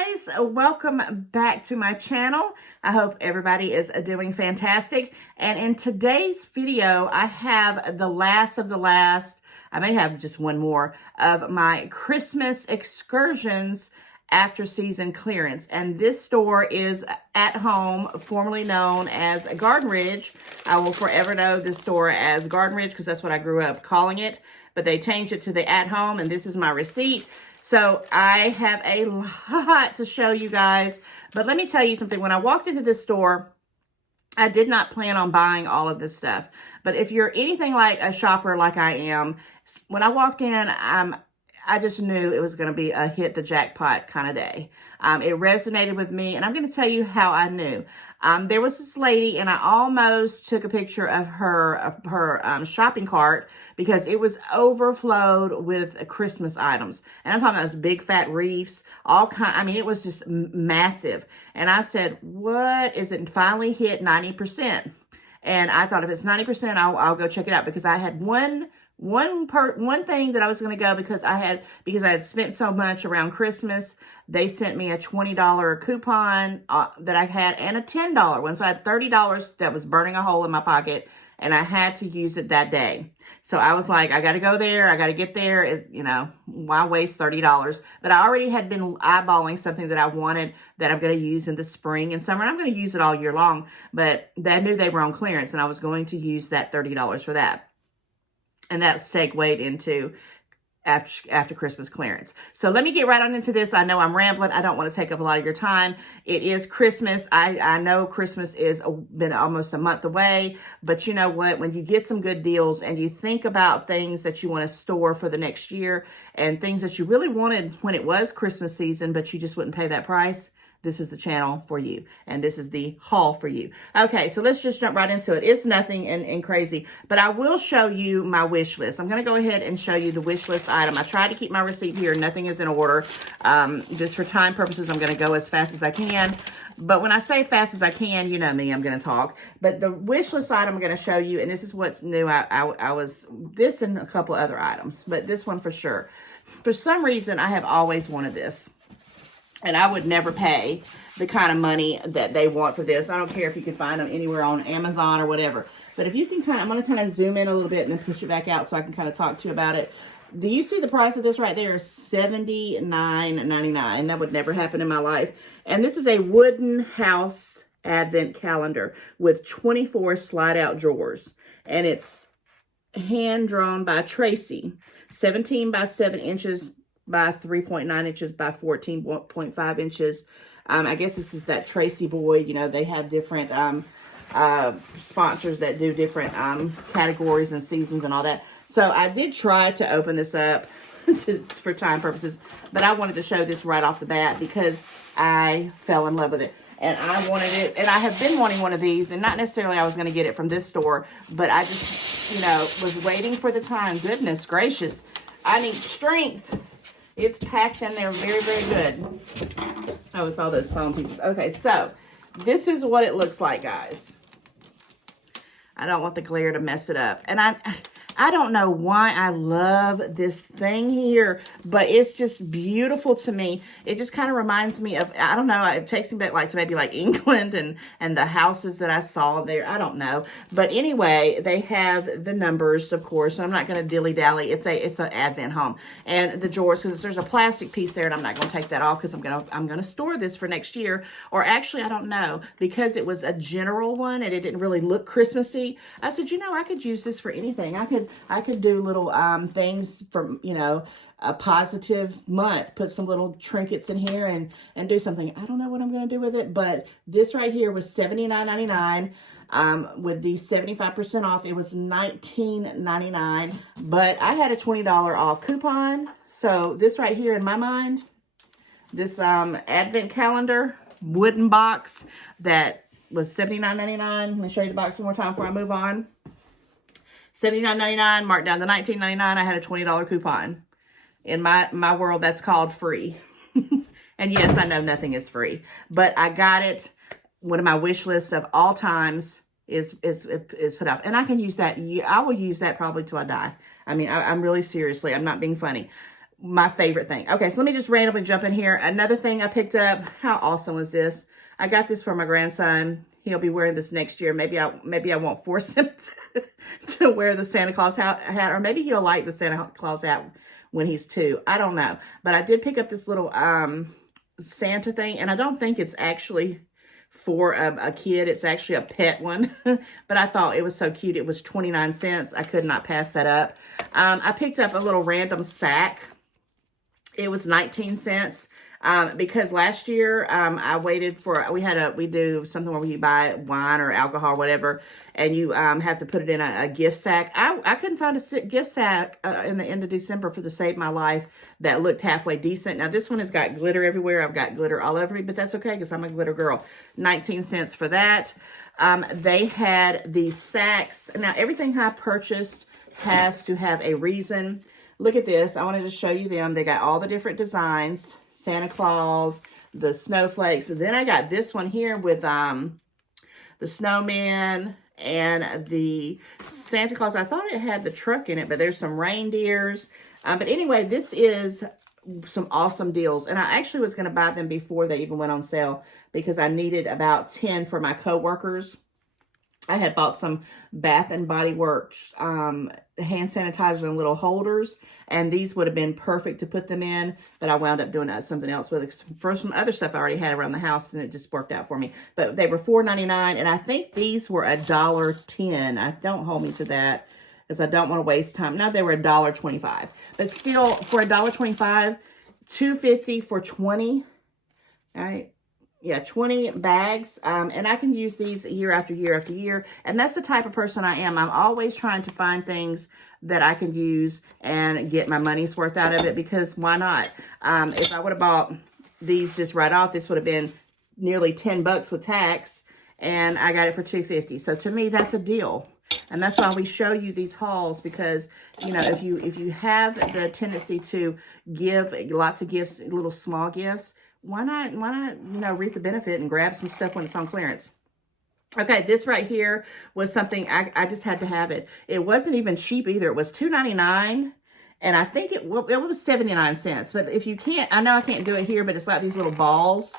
guys, welcome back to my channel. I hope everybody is doing fantastic. And in today's video, I have the last of the last, I may have just one more, of my Christmas excursions after season clearance. And this store is At Home, formerly known as Garden Ridge. I will forever know this store as Garden Ridge because that's what I grew up calling it. But they changed it to the At Home, and this is my receipt. So I have a lot to show you guys, but let me tell you something. When I walked into this store, I did not plan on buying all of this stuff. But if you're anything like a shopper like I am, when I walked in, I just knew it was going to be a hit the jackpot kind of day. It resonated with me, and I'm going to tell you how I knew. There was this lady, and I almost took a picture of her shopping cart because it was overflowed with Christmas items. And I'm talking about those big fat wreaths, I mean, it was just massive. And I said, what is it? And finally hit 90%. And I thought if it's 90%, I'll go check it out because I had one thing that I was going to go because I had spent so much around Christmas. They sent me a $20 coupon that I had and a $10 one. So I had $30 that was burning a hole in my pocket, and I had to use it that day. So I was like, I got to go there. I got to get there. You know, why waste $30? But I already had been eyeballing something that I wanted that I'm going to use in the spring and summer. And I'm going to use it all year long. But I knew they were on clearance, and I was going to use that $30 for that. And that segued into after Christmas clearance. So let me get right on into this. I know I'm rambling. I don't want to take up a lot of your time. It is Christmas. I know Christmas is been almost a month away, but you know what? When you get some good deals and you think about things that you want to store for the next year and things that you really wanted when it was Christmas season, but you just wouldn't pay that price, this is the channel for you. And this is the haul for you. Okay, so let's just jump right into it. It's nothing and crazy, but I will show you my wish list. I'm going to go ahead and show you the wish list item. I try to keep my receipt here. Nothing is in order. Just for time purposes, I'm going to go as fast as I can. But when I say fast as I can, you know me, I'm going to talk. But the wish list item I'm going to show you, and this is what's new. I was, this and a couple other items, but this one for sure. For some reason, I have always wanted this. And I would never pay the kind of money that they want for this. I don't care if you can find them anywhere on Amazon or whatever. But if you can I'm going to kind of zoom in a little bit and then push it back out so I can kind of talk to you about it. Do you see the price of this right there? $79.99. That would never happen in my life. And this is a wooden house advent calendar with 24 slide-out drawers. And it's hand-drawn by Tracy. 17 by 7 inches by 3.9 inches by 14.5 inches. I guess this is that Tracy Boyd. You know, they have different sponsors that do different categories and seasons and all that. So I did try to open this up for time purposes, but I wanted to show this right off the bat because I fell in love with it. And I wanted it, and I have been wanting one of these, and not necessarily I was going to get it from this store, but I just, you know, was waiting for the time. Goodness gracious. I need strength. It's packed in there very, very good. Oh, it's all those foam pieces. Okay, so this is what it looks like, guys. I don't want the glare to mess it up. And I don't know why I love this thing here, but it's just beautiful to me. It just kind of reminds me of, I don't know, it takes me back like to maybe like England and the houses that I saw there. I don't know. But anyway, they have the numbers, of course. So I'm not going to dilly-dally. It's an Advent home. And the drawers, because there's a plastic piece there, and I'm not going to take that off because I'm going to store this for next year. Or actually, I don't know, because it was a general one and it didn't really look Christmassy. I said, you know, I could use this for anything. I could do little things for, you know, a positive month. Put some little trinkets in here and do something. I don't know what I'm going to do with it, but this right here was $79.99. With the 75% off, it was $19.99. But I had a $20 off coupon. So this right here in my mind, this Advent calendar wooden box that was $79.99. Let me show you the box one more time before I move on. $79.99, marked down to $19.99. I had a $20 coupon. In my world, that's called free. And yes, I know nothing is free, but I got it. One of my wish lists of all times is put off, and I can use that. I will use that probably till I die. I mean, I'm really seriously, I'm not being funny. my favorite thing. Okay, so let me just randomly jump in here. Another thing I picked up. How awesome was this? I got this for my grandson. He'll be wearing this next year. Maybe I won't force him to wear the Santa Claus hat, or maybe he'll like the Santa Claus hat when he's 2. I don't know. But I did pick up this little Santa thing, and I don't think it's actually for a kid. It's actually a pet one. But I thought it was so cute. It was 29 cents. I could not pass that up. I picked up a little random sack. It was 19 cents. Because last year, I waited for, we do something where you buy wine or alcohol or whatever, and you have to put it in a gift sack. I couldn't find a gift sack in the end of December for the Save My Life that looked halfway decent. Now, this one has got glitter everywhere. I've got glitter all over me, but that's okay because I'm a glitter girl. 19 cents for that. They had these sacks. Now, everything I purchased has to have a reason. Look at this. I wanted to show you them. They got all the different designs. Santa Claus, the snowflakes. And then I got this one here with the snowman and the Santa Claus. I thought it had the truck in it, but there's some reindeers. But anyway, this is some awesome deals. And I actually was going to buy them before they even went on sale because I needed about 10 for my coworkers. I had bought some Bath and Body Works hand sanitizer in little holders, and these would have been perfect to put them in, but I wound up doing something else with it for some other stuff I already had around the house, and it just worked out for me. But they were $4.99, and I think these were $1.10. I don't hold me to that, because I don't want to waste time. No, they were $1.25, but still, for $1.25, $2.50 for 20. All right. Yeah, 20 bags, and I can use these year after year after year, and that's the type of person I am. I'm always trying to find things that I can use and get my money's worth out of it, because why not? If I would have bought these just right off, this would have been nearly 10 bucks with tax, and I got it for $2.50. So to me, that's a deal. And that's why we show you these hauls, because, you know, if you have the tendency to give lots of gifts, little small gifts, why not, you know, reap the benefit and grab some stuff when it's on clearance. Okay, this right here was something I just had to have it. It wasn't even cheap either. It was $2.99, and I think it was 79 cents. But if you can't, I know I can't do it here, but it's like these little balls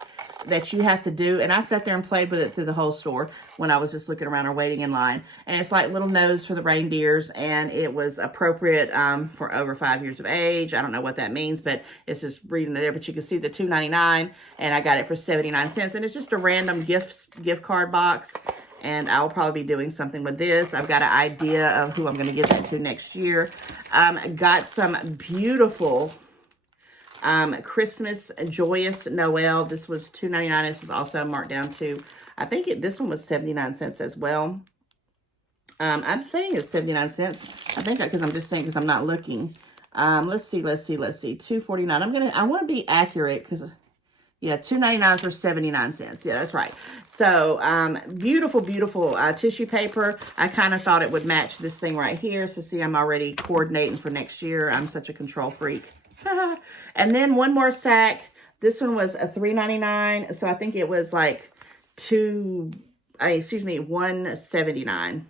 that you have to do. And I sat there and played with it through the whole store when I was just looking around or waiting in line. And it's like little nose for the reindeers, and it was appropriate for over 5 years of age. I don't know what that means, but it's just reading it there. But you can see the $2.99, and I got it for 79 cents. And it's just a random gift card box. And I'll probably be doing something with this. I've got an idea of who I'm going to give that to next year. Got some beautiful Christmas Joyous Noel. This was $2.99. This was also marked down to, I think this one was 79 cents as well. I'm saying it's 79 cents. I think because I'm just saying because I'm not looking. Let's see. $2.49. I want to be accurate because, yeah, $2.99 for 79 cents. Yeah, that's right. So, beautiful, beautiful tissue paper. I kind of thought it would match this thing right here. So, see, I'm already coordinating for next year. I'm such a control freak. And then one more sack. This one was a $3.99. So I think it was like $1.79.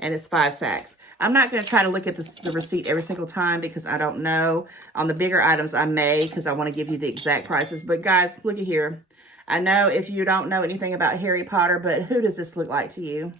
And it's 5 sacks. I'm not going to try to look at the receipt every single time because I don't know. On the bigger items, I may, because I want to give you the exact prices. But guys, look at here. I know if you don't know anything about Harry Potter, but who does this look like to you?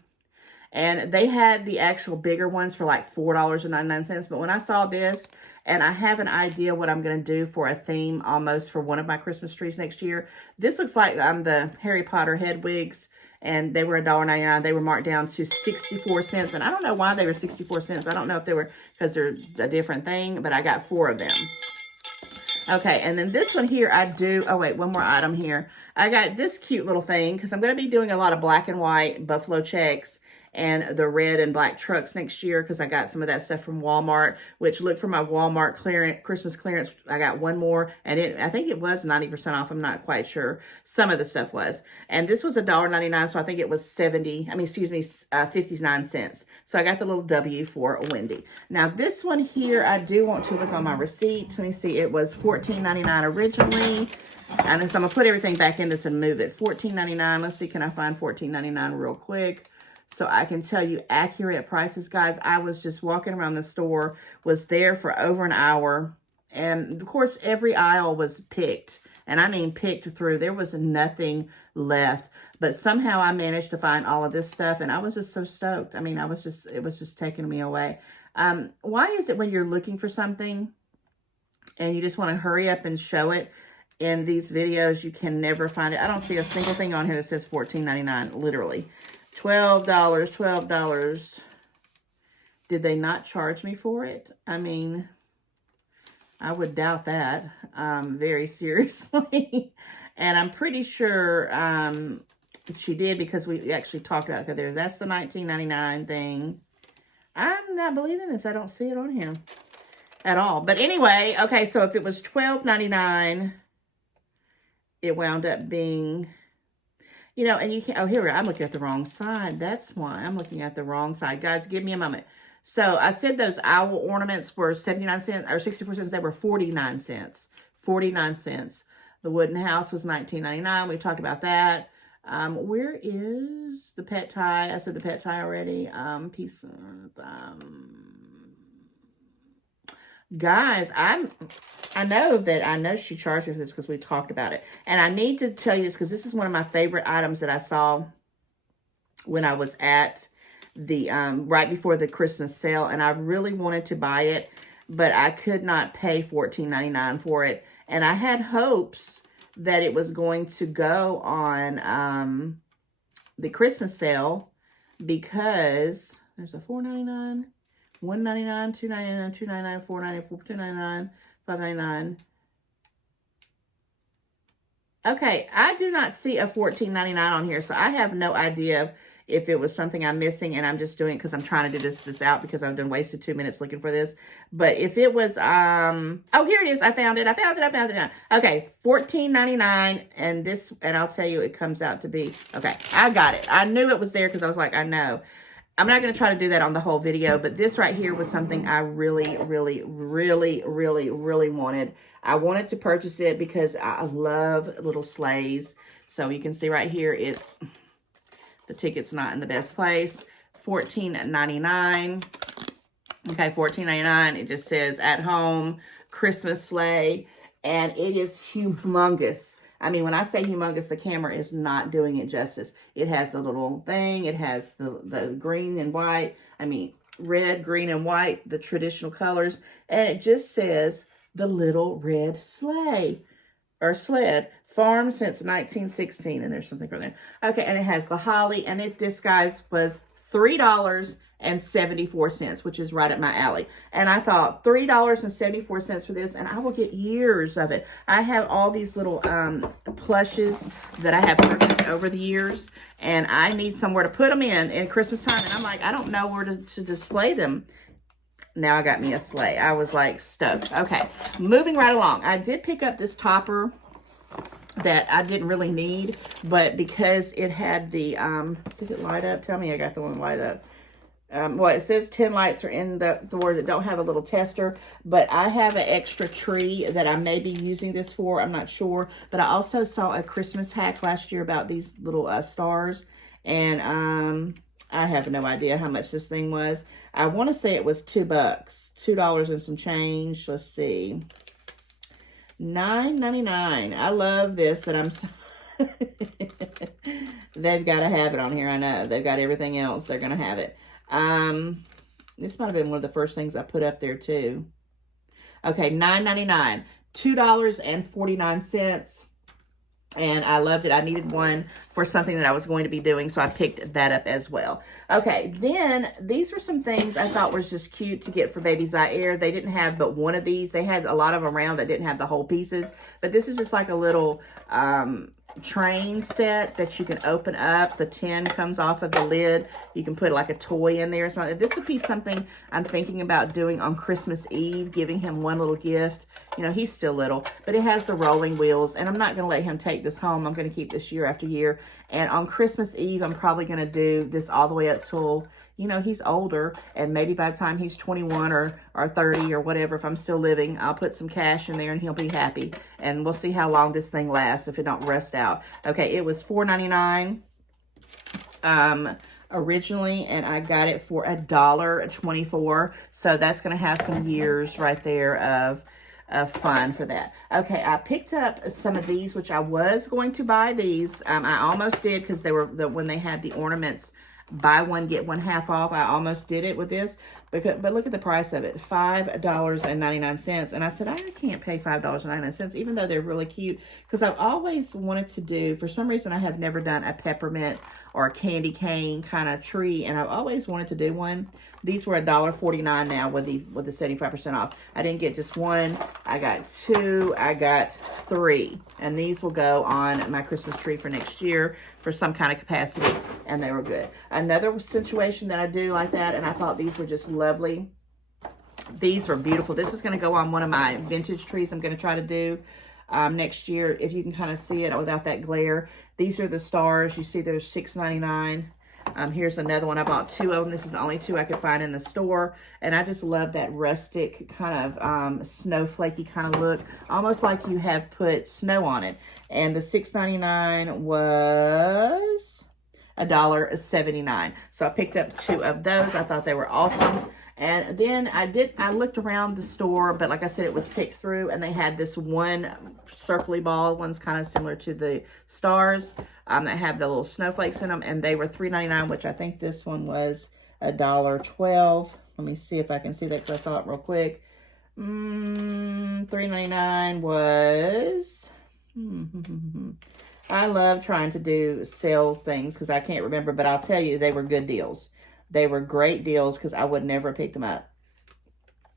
And they had the actual bigger ones for like $4.99. But when I saw this, and I have an idea what I'm going to do for a theme almost for one of my Christmas trees next year. This looks like the Harry Potter head wigs, and they were $1.99. They were marked down to 64 cents. And I don't know why they were 64 cents. I don't know if they were because they're a different thing, but I got 4 of them. Okay, and then this one here, oh wait, one more item here. I got this cute little thing because I'm going to be doing a lot of black and white buffalo checks and the red and black trucks next year because I got some of that stuff from Walmart, which look for my Walmart Christmas clearance. I got one more, and I think it was 90% off. I'm not quite sure. Some of the stuff was. And this was $1.99, so I think it was 59 cents. So I got the little W for Wendy. Now, this one here, I do want to look on my receipt. Let me see. It was $14.99 originally. And so I'm going to put everything back in this and move it. $14.99. Let's see, can I find $14.99 real quick? So I can tell you accurate prices, guys. I was just walking around the store, was there for over an hour, And, of course, every aisle was picked. And I mean picked through. There was nothing left. But somehow I managed to find all of this stuff. And I was just so stoked. I mean, it was just taking me away. Why is it when you're looking for something and you just want to hurry up and show it in these videos, you can never find it? I don't see a single thing on here that says $14.99, literally. $12, $12. Did they not charge me for it? I mean, I would doubt that very seriously. And I'm pretty sure she did, because we actually talked about it. That's the $19.99 thing. I'm not believing this. I don't see it on here at all. But anyway, okay, so if it was $12.99, it wound up being, you know, and you can't, oh, here, I'm looking at the wrong side. That's why I'm looking at the wrong side. Guys, give me a moment. So I said those owl ornaments were 79 cents or 64 cents. They were 49 cents. 49 cents. The wooden house was $19.99. We talked about that. Where is the pet tie? I said the pet tie already. Piece of, guys, I know she charged me for this because we talked about it. And I need to tell you this because this is one of my favorite items that I saw when I was at the right before the Christmas sale, and I really wanted to buy it, but I could not pay $14.99 for it. And I had hopes that it was going to go on the Christmas sale, because there's a $4.99, $1.99, $2.99, $2.99, $4.99, $2.99, $5.99. Okay, I do not see a $14.99 on here, so I have no idea if it was something I'm missing, and I'm just doing it because I'm trying to do this out because I've done wasted 2 minutes looking for this. But if it was, oh, here it is. I found it. Okay, $14.99, and this, and I'll tell you, it comes out to be, okay, I got it. I knew it was there because I was like, I know. I'm not going to try to do that on the whole video, but this right here was something I really, really, really, really, really wanted. I wanted to purchase it because I love little sleighs. So you can see right here, it's, the ticket's not in the best place. $14.99. Okay, $14.99. It just says at home Christmas sleigh, and it is humongous. I mean, when I say humongous, the camera is not doing it justice. It has the little thing. It has the green and white. I mean, red, green, and white, the traditional colors. And it just says the little red sleigh, or sled, farmed since 1916. And there's something from there. Okay, and it has the holly. And this, guys, was $3.74, which is right up my alley. And I thought, $3.74 for this, and I will get years of it. I have all these little plushes that I have purchased over the years, and I need somewhere to put them in Christmas time. And I'm like, I don't know where to display them. Now I got me a sleigh. I was like stoked. Okay, moving right along. I did pick up this topper that I didn't really need, but because it had the, did it light up? Tell me I got the one light up. Well, it says 10 lights are in the door that don't have a little tester, but I have an extra tree that I may be using this for. I'm not sure, but I also saw a Christmas hack last year about these little stars, and I have no idea how much this thing was. I want to say it was $2, $2 and some change. Let's see, $9.99. I love this that I'm. They've got to have it on here. I know they've got everything else. They're gonna have it. This might have been one of the first things I put up there too. Okay, $9.99, $2.49. And I loved it. I needed one for something that I was going to be doing, so I picked that up as well. Okay, then these were some things I thought was just cute to get for Baby Zaire. They didn't have but one of these. They had a lot of them around that didn't have the whole pieces, but this is just like a little train set that you can open up. The tin comes off of the lid. You can put like a toy in there. So this would be something I'm thinking about doing on Christmas Eve, giving him one little gift. You know, he's still little, but it has the rolling wheels, and I'm not going to let him take this home. I'm going to keep this year after year. And on Christmas Eve, I'm probably going to do this all the way up till, you know, he's older, and maybe by the time he's 21 or 30 or whatever, if I'm still living, I'll put some cash in there and he'll be happy. And we'll see how long this thing lasts if it don't rust out. Okay, it was $4.99 originally, and I got it for $1.24. So that's going to have some years right there of of fun for that. Okay, I picked up some of these, which I was going to buy these. I almost did because they were when they had the ornaments, buy one, get one half off. I almost did it with this, but look at the price of it, $5.99. And I said, I can't pay $5.99, even though they're really cute, because I've always wanted to do, for some reason, I have never done a peppermint or a candy cane kind of tree, and I've always wanted to do one. These were $1.49 now with the 75% off. I didn't get just one. I got two. I got three. And these will go on my Christmas tree for next year for some kind of capacity, and they were good. Another situation that I do like that, and I thought these were just lovely. These were beautiful. This is going to go on one of my vintage trees I'm going to try to do next year, if you can kind of see it without that glare. These are the stars. You see there's $6.99. Here's another one. I bought two of them. This is the only two I could find in the store. And I just love that rustic kind of snowflakey kind of look. Almost like you have put snow on it. And the $6.99 was $1.79. So I picked up two of those. I thought they were awesome. And then I looked around the store, but like I said, it was picked through, and they had this one circly ball. One's kind of similar to the stars that have the little snowflakes in them, and they were $3.99, which I think this one was $1.12. Let me see if I can see that because I saw it real quick. $3.99 was... I love trying to do sale things because I can't remember, but I'll tell you, they were good deals. They were great deals because I would never have picked them up.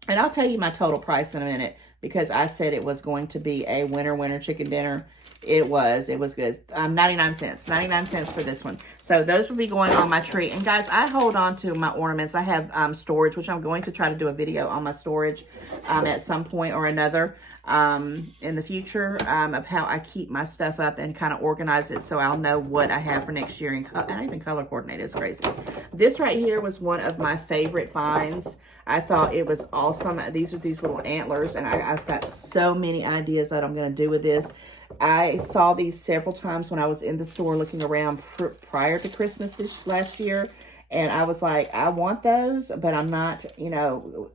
And I'll tell you my total price in a minute because I said it was going to be a winter chicken dinner. It was good. 99 cents. 99 cents for this one. So those will be going on my tree. And guys, I hold on to my ornaments. I have storage, which I'm going to try to do a video on my storage at some point or another in the future of how I keep my stuff up and kind of organize it so I'll know what I have for next year. And I even color coordinate. It's crazy. This right here was one of my favorite finds. I thought it was awesome. These are these little antlers, and I've got so many ideas that I'm going to do with this. I saw these several times when I was in the store looking around prior to Christmas this last year. And I was like, I want those, but I'm not,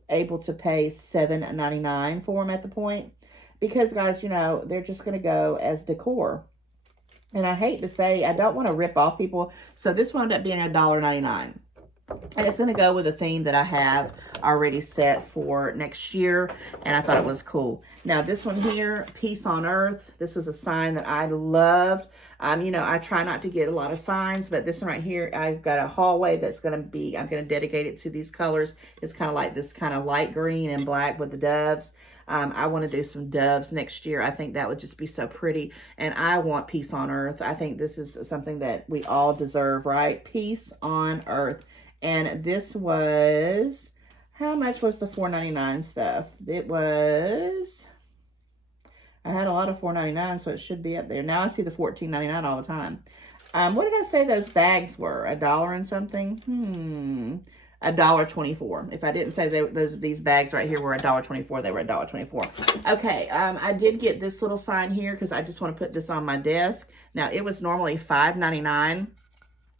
able to pay $7.99 for them at the point. Because, guys, they're just going to go as decor. And I hate to say, I don't want to rip off people. So this wound up being $1.99. And it's going to go with a theme that I have already set for next year. And I thought it was cool. Now, this one here, Peace on Earth. This was a sign that I loved. I try not to get a lot of signs. But this one right here, I've got a hallway that's going to be, I'm going to dedicate it to these colors. It's kind of like this kind of light green and black with the doves. I want to do some doves next year. I think that would just be so pretty. And I want peace on earth. I think this is something that we all deserve, right? Peace on earth. And this was, how much was the $4.99 stuff? It was, I had a lot of $4.99, so it should be up there. Now I see the $14.99 all the time. What did I say those bags were? $1 and something? $1.24. If I didn't say these bags right here were $1.24, they were $1.24. Okay, I did get this little sign here because I just want to put this on my desk. Now, it was normally $5.99.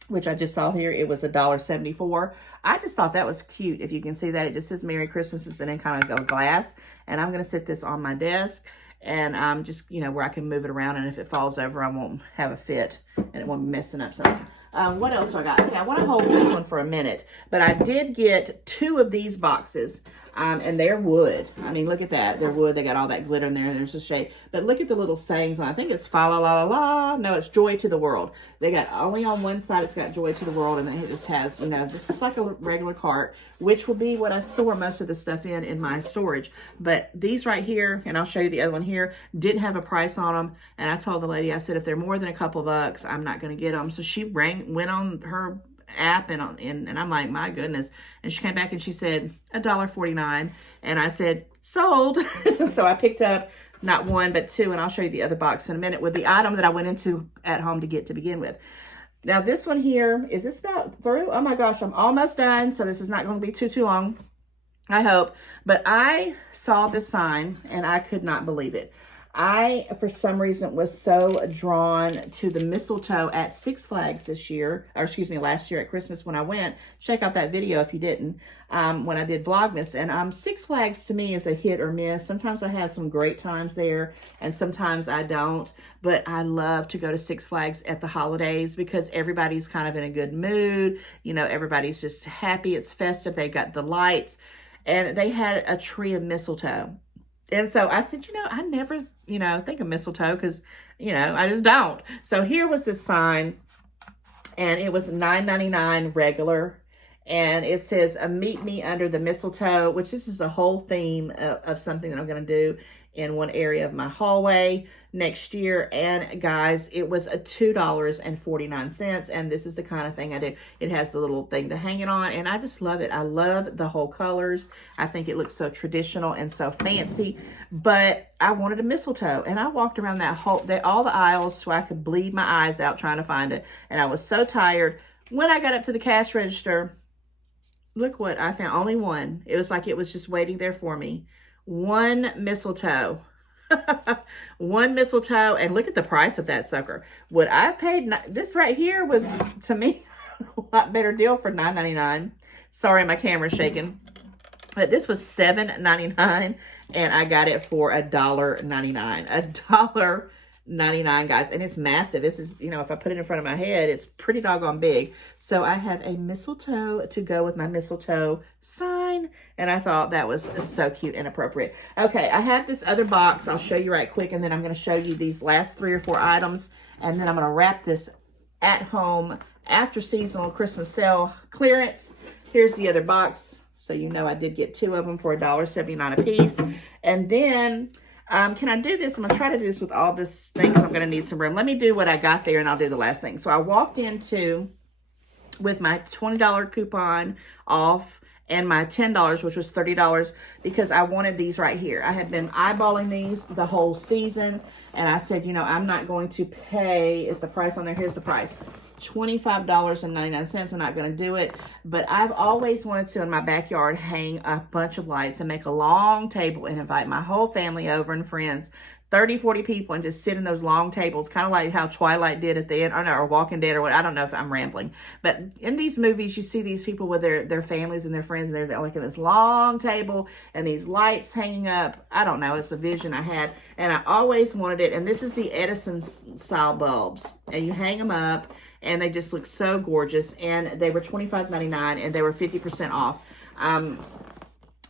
Which I just saw here, it was $1.74. I just thought that was cute. If you can see that, it just says Merry Christmas. It's in kind of glass. And I'm going to set this on my desk. And just, where I can move it around. And if it falls over, I won't have a fit. And it won't be messing up something. What else do I got? Okay, I want to hold this one for a minute. But I did get two of these boxes. And they're wood. I mean, look at that. They're wood. They got all that glitter in there. There's a shade. But look at the little sayings on. I think it's fa la la la la. No, it's joy to the world. They got only on one side. It's got joy to the world, and then it just has, just like a regular cart, which will be what I store most of the stuff in my storage. But these right here, and I'll show you the other one here, didn't have a price on them. And I told the lady, I said, if they're more than a couple bucks, I'm not going to get them. So she went on her app and I'm like, my goodness. And she came back and she said $1.49, and I said sold. So I picked up not one but two, and I'll show you the other box in a minute with the item that I went into at home to get to begin with. Now this one here, is this about through? Oh my gosh, I'm almost done, so this is not going to be too long, I hope. But I saw this sign and I could not believe it. I, for some reason, was so drawn to the mistletoe at Six Flags this year, or excuse me, last year at Christmas when I went. Check out that video if you didn't, when I did Vlogmas. And Six Flags to me is a hit or miss. Sometimes I have some great times there, and sometimes I don't. But I love to go to Six Flags at the holidays because everybody's kind of in a good mood. You know, everybody's just happy. It's festive. They've got the lights. And they had a tree of mistletoe. And so I said, you know, I never, you know, think of mistletoe because, you know, I just don't. So here was this sign, and it was $9.99 regular. And it says, meet me under the mistletoe, which this is the whole theme of something that I'm going to do in one area of my hallway next year. And guys, it was a $2.49. And this is the kind of thing I do. It has the little thing to hang it on. And I just love it. I love the whole colors. I think it looks so traditional and so fancy. But I wanted a mistletoe. And I walked around all the aisles so I could bleed my eyes out trying to find it. And I was so tired. When I got up to the cash register, look what I found. Only one. It was like it was just waiting there for me. One mistletoe. One mistletoe. And look at the price of that sucker. What I paid, this right here was, to me, a lot better deal for $9.99. Sorry, my camera's shaking. But this was $7.99. And I got it for $1.99. $1.99, guys. And it's massive. This is, you know, if I put it in front of my head, it's pretty doggone big. So I have a mistletoe to go with my mistletoe sign. And I thought that was so cute and appropriate. Okay, I have this other box. I'll show you right quick. And then I'm going to show you these last 3 or 4 items. And then I'm going to wrap this at home after seasonal Christmas sale clearance. Here's the other box. So you know I did get 2 of them for $1.79 a piece. And then, can I do this? I'm going to try to do this with all this things. I'm going to need some room. Let me do what I got there, and I'll do the last thing. So I walked into, with my $20 coupon off and my $10, which was $30, because I wanted these right here. I had been eyeballing these the whole season, and I said, you know, I'm not going to pay, is the price on there? Here's the price. $25.99. I'm not going to do it, but I've always wanted to, in my backyard, hang a bunch of lights and make a long table and invite my whole family over and friends, 30, 40 people, and just sit in those long tables, kind of like how Twilight did at the end, or Walking Dead, or what. I don't know if I'm rambling, but in these movies, you see these people with their families and their friends, and they're like in this long table and these lights hanging up. I don't know. It's a vision I had, and I always wanted it. And this is the Edison style bulbs, and you hang them up, and they just look so gorgeous. And they were $25.99, and they were 50% off.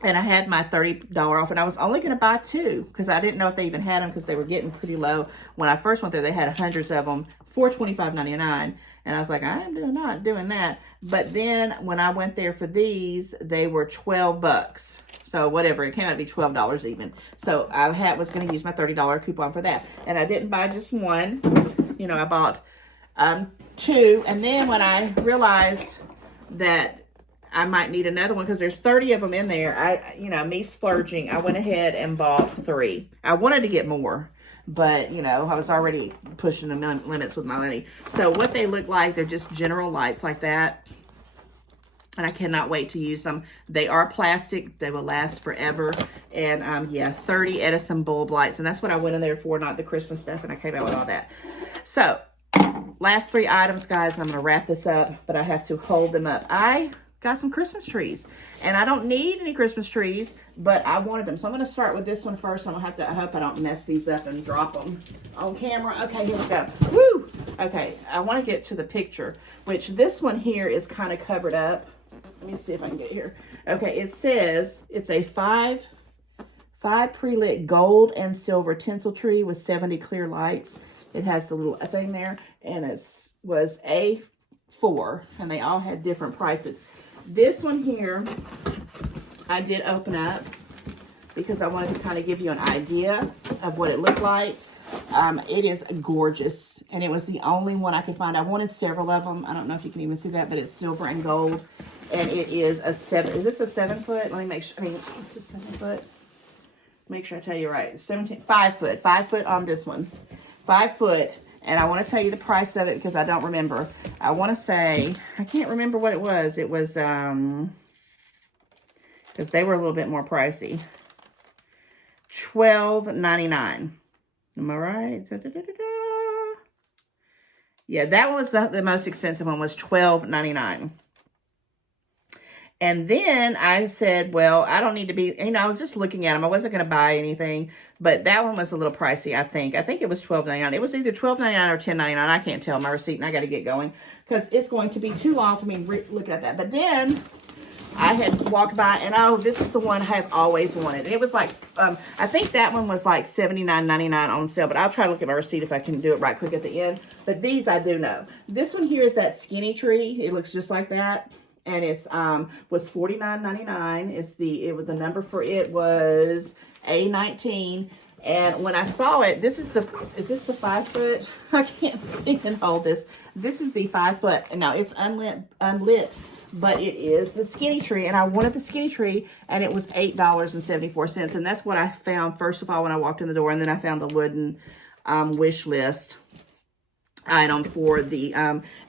And I had my $30 off, and I was only going to buy 2 because I didn't know if they even had them because they were getting pretty low. When I first went there, they had hundreds of them for $25.99, and I was like, I'm not doing that. But then when I went there for these, they were $12. So whatever, it came out to be $12 even. So I was going to use my $30 coupon for that, and I didn't buy just one. You know, I bought 2, and then when I realized that I might need another one because there's 30 of them in there, you know, me splurging, I went ahead and bought 3. I wanted to get more, but, you know, I was already pushing the limits with my money. So what they look like, they're just general lights like that, and I cannot wait to use them. They are plastic. They will last forever. And, yeah, 30 Edison bulb lights, and that's what I went in there for, not the Christmas stuff, and I came out with all that. So last 3 items, guys, I'm going to wrap this up, but I have to hold them up. I got some Christmas trees, and I don't need any Christmas trees, but I wanted them. So I'm going to start with this one first. I'm going to have to, I hope I don't mess these up and drop them on camera. Okay, here we go. Woo! Okay, I want to get to the picture, which this one here is kind of covered up. Let me see if I can get it here. Okay, it says it's a 5 pre-lit gold and silver tinsel tree with 70 clear lights. It has the little thing there, and it was A4, and they all had different prices. This one here, I did open up because I wanted to kind of give you an idea of what it looked like. It is gorgeous, and it was the only one I could find. I wanted several of them. I don't know if you can even see that, but it's silver and gold, and it is a 7. Is this a 7 foot? Let me make sure. I mean, it's a 7 foot. Make sure I tell you right. 5 foot. 5 foot on this one. 5 foot. And I want to tell you the price of it because I don't remember. I want to say, I can't remember what it was. It was, because they were a little bit more pricey. $12.99. Am I right? Da, da, da, da, da. Yeah, that one was the most expensive one, was $12.99. And then I said, well, I don't need to be, I was just looking at them. I wasn't going to buy anything, but that one was a little pricey, I think. I think it was $12.99. It was either $12.99 or $10.99. I can't tell my receipt, and I got to get going because it's going to be too long for me looking at that. But then I had walked by, and oh, this is the one I have always wanted. And it was like, I think that one was like $79.99 on sale, but I'll try to look at my receipt if I can do it right quick at the end. But these I do know. This one here is that skinny tree. It looks just like that. And it's was $49.99. The number for it was A19. And when I saw it, is this the 5 foot? I can't see and hold this. This is the 5 foot. Now it's unlit, but it is the skinny tree. And I wanted the skinny tree, and it was $8.74. And that's what I found first of all when I walked in the door. And then I found the wooden wish list item for the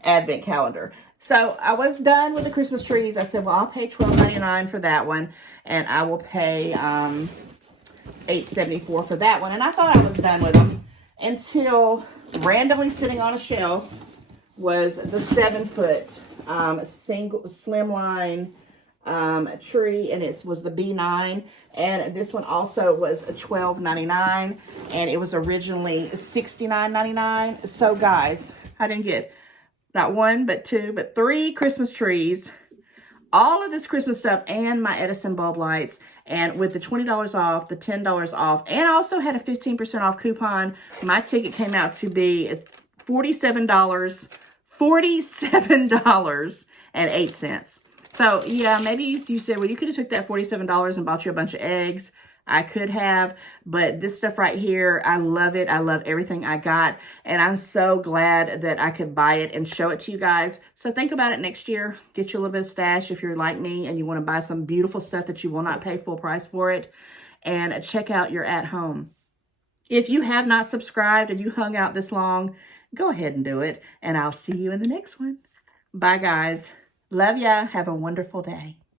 advent calendar. So I was done with the Christmas trees. I said, well, I'll pay $12.99 for that one, and I will pay $8.74 for that one. And I thought I was done with them until randomly sitting on a shelf was the 7 foot single slimline tree, and it was the B9. And this one also was $12.99, and it was originally $69.99. So guys, I didn't get not 1, but 2, but 3 Christmas trees, all of this Christmas stuff, and my Edison bulb lights. And with the $20 off, the $10 off, and I also had a 15% off coupon, my ticket came out to be $47.08. So yeah, maybe you said, well, you could have took that $47 and bought you a bunch of eggs. I could have, but this stuff right here, I love it. I love everything I got, and I'm so glad that I could buy it and show it to you guys. So think about it next year. Get you a little bit of stash if you're like me and you want to buy some beautiful stuff that you will not pay full price for it, and check out your at home. If you have not subscribed and you hung out this long, go ahead and do it, and I'll see you in the next one. Bye, guys. Love ya. Have a wonderful day.